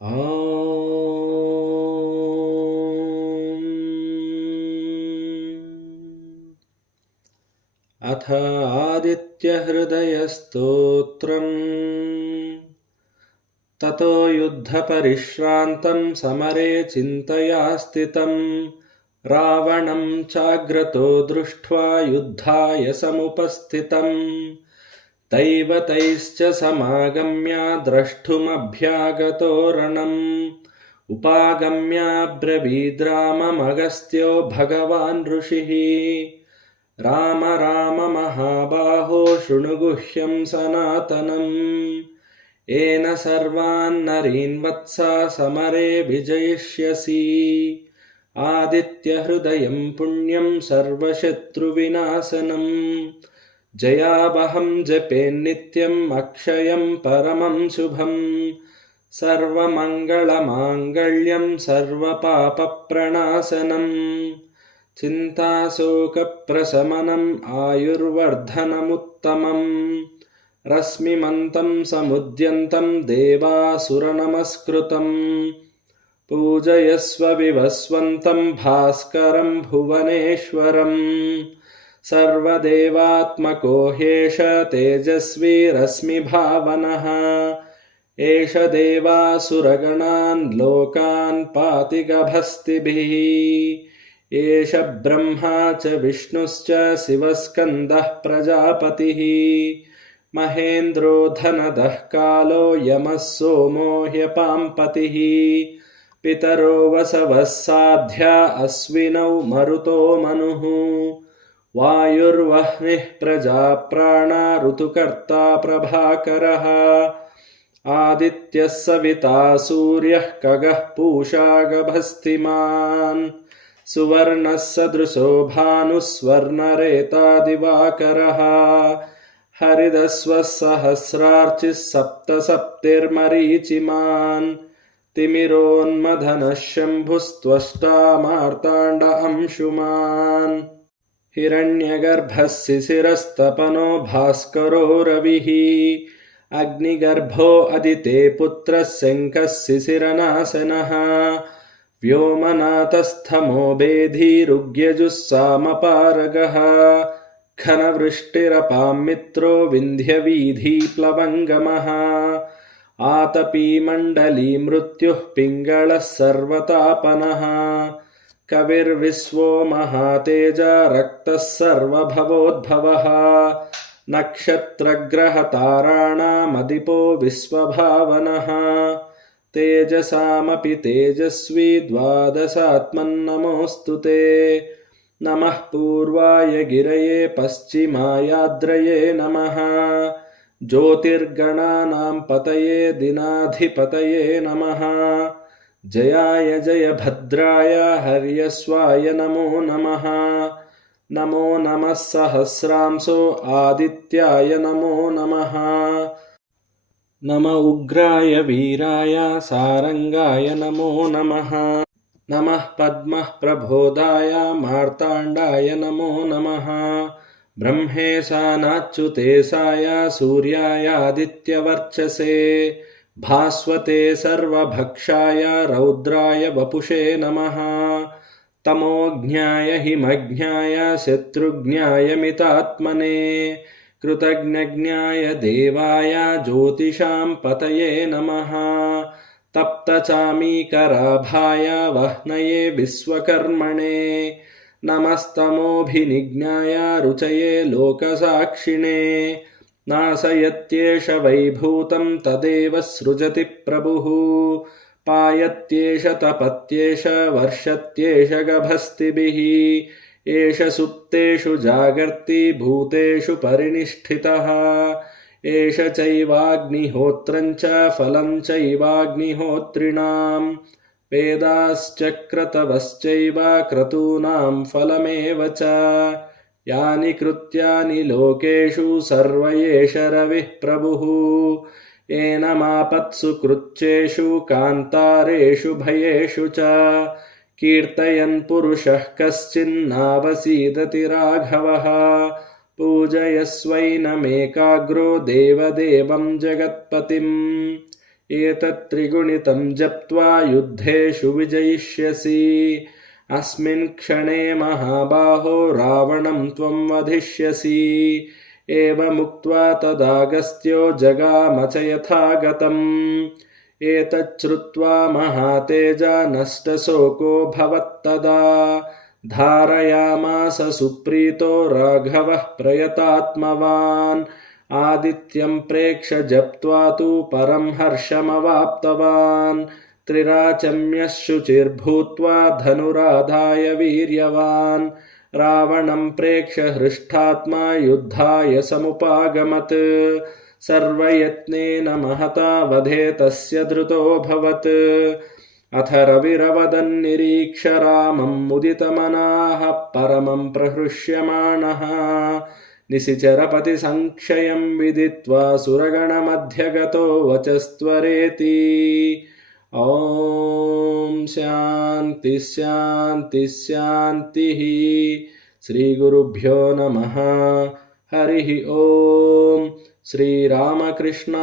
अथ आदित्यहृदयस्तोत्रम्। ततो युद्धपरिश्रान्तं समरे चिन्तया स्थितं रावणं चाग्रतो दृष्ट्वा युद्धाय समुपस्थितं दैवतैश्च समागम्य द्रष्टुमभ्यागतो रणम् उपागम्याब्रवीद्राममगस्त्यो भगवान् ऋषिः राम राम महाबाहो शृणु गुह्यं सनातनम् येन सर्वान्नरीन् वत्सा समरे विजयिष्यसि आदित्यहृदयं पुण्यं सर्वशत्रुविनाशनम् जयावहं जपेन्नित्यम् अक्षयं परमं शुभम् सर्वमङ्गलमाङ्गल्यं सर्वपापप्रणाशनम् चिन्ताशोकप्रशमनम् आयुर्वर्धनमुत्तमम् रश्मिमन्तं समुद्यन्तं देवासुरनमस्कृतं पूजयस्व विवस्वन्तं भास्करं भुवनेश्वरं सर्वदेवात्मको ह्येष तेजस्वी रश्मिभावनः एष देवासुरगणान् लोकान् पाति गभस्तिभिः एष ब्रह्मा च विष्णुश्च शिवस्कन्दः प्रजापतिः महेन्द्रो धनदः कालो यमः सोमो ह्यपाम्पतिः पितरो वसवः साध्या अश्विनौ मरुतो मनुः वायुर्वह्निः प्रजाप्राणा ऋतुकर्ता प्रभाकरः आदित्यः सविता सूर्यः खगः पूषा गभस्तिमान् सुवर्णः सदृशो भानुः स्वर्णरेता दिवाकरः हरिदस्वः सहस्रार्चिः सप्तसप्तिर्मरीचिमान् तिमिरोन्मथनः शम्भुस्त्वष्टा मार्ताण्ड अंशुमान् हिरण्यगर्भः शिशिरस्तपनो भास्करो रविः अग्निगर्भो अदिते पुत्रः शङ्खः शिशिरनाशनः व्योमनाथस्थमो बेधिरुग्यजुस्सामपारगः घनवृष्टिरपां मित्रो विन्ध्यवीधिप्लवङ्गमः आतपीमण्डली मृत्युः पिङ्गळः सर्वतापनः कविर्विश्वो महातेज रक्तः सर्वभवोद्भवः नक्षत्रग्रहताराणामधिपो विश्वभावनः तेजसामपि तेजस्वी द्वादशात्मन्नमोऽस्तु ते नमः पूर्वाय गिरये पश्चिमायाद्रये नमः ज्योतिर्गणानां पतये दिनाधिपतये नमः जयाय जयभद्राय हर्यश्वाय नमो नमः नमो नमः सहस्रांशो आदित्याय नमो नमः नम उग्राय वीराय सारंगाय नमो नमः नमः पद्मः प्रबोधाय मार्ताण्डाय नमो नमः ब्रह्मेशानाच्युतेशाय सूर्यायादित्यवर्चसे भास्वते सर्वभक्षाय रौद्राय वपुषे नमः तमोज्ञाय हिमज्ञाय शत्रुज्ञाय मितात्मने कृतज्ञज्ञाय देवाय ज्योतिषां पतये नमः तप्तचामीकराभाय वह्नये विश्वकर्मणे नमस्तमोभिनिज्ञाय रुचये लोकसाक्षिणे नाशयत्येष वैभूतं तदेव सृजति प्रभुः पायत्येष तपत्येष वर्षत्येष गभस्तिभिः एष सुप्तेषु जागर्ति भूतेषु परिनिष्ठितः एष चैवाग्निहोत्रं च फलं चैवाग्निहोत्रिणां वेदाश्च क्रतवश्चैव क्रतूनां फलमेव च यानि कृत्यानि लोकेषु सर्व एष रविः प्रभुः एनमापत्सु कृच्छेषु कान्तारेषु भयेषु च कीर्तयन् पुरुषः कश्चिन्नावसीदति राघवः पूजयस्वैनमेकाग्रो देवदेवं जगत्पतिम् एतत्त्रिगुणितं जप्त्वा युद्धेषु विजयिष्यसि। अस्मिन् क्षणे महाबाहो रावणं त्वं वधिष्यसि। एवमुक्त्वा तदागस्त्यो जगाम च यथागतम्। एतच्छ्रुत्वा महातेजा नष्टशोको भवत्तदा। धारयामास सुप्रीतो राघवः प्रयतात्मवान्। आदित्यं प्रेक्ष्य जप्त्वा तु परं हर्षमवाप्तवान्। त्रिराचम्यः शुचिर्भूत्वा धनुराधाय वीर्यवान्। रावणं प्रेक्ष्य हृष्टात्मा युद्धाय समुपागमत्। सर्वयत्नेन महता वधे तस्य धृतोऽभवत्। अथ रविरवदन्निरीक्ष्य रामं मुदितमनाः परमं प्रहृष्यमाणः। निशिचरपतिसंक्षयं विदित्वा सुरगणमध्यगतो वचस्त्वरेति। ॐ शान्ति शान्ति शान्तिः। श्रीगुरुभ्यो नमः। हरिः ॐ। श्रीरामकृष्णार्पणमस्तु।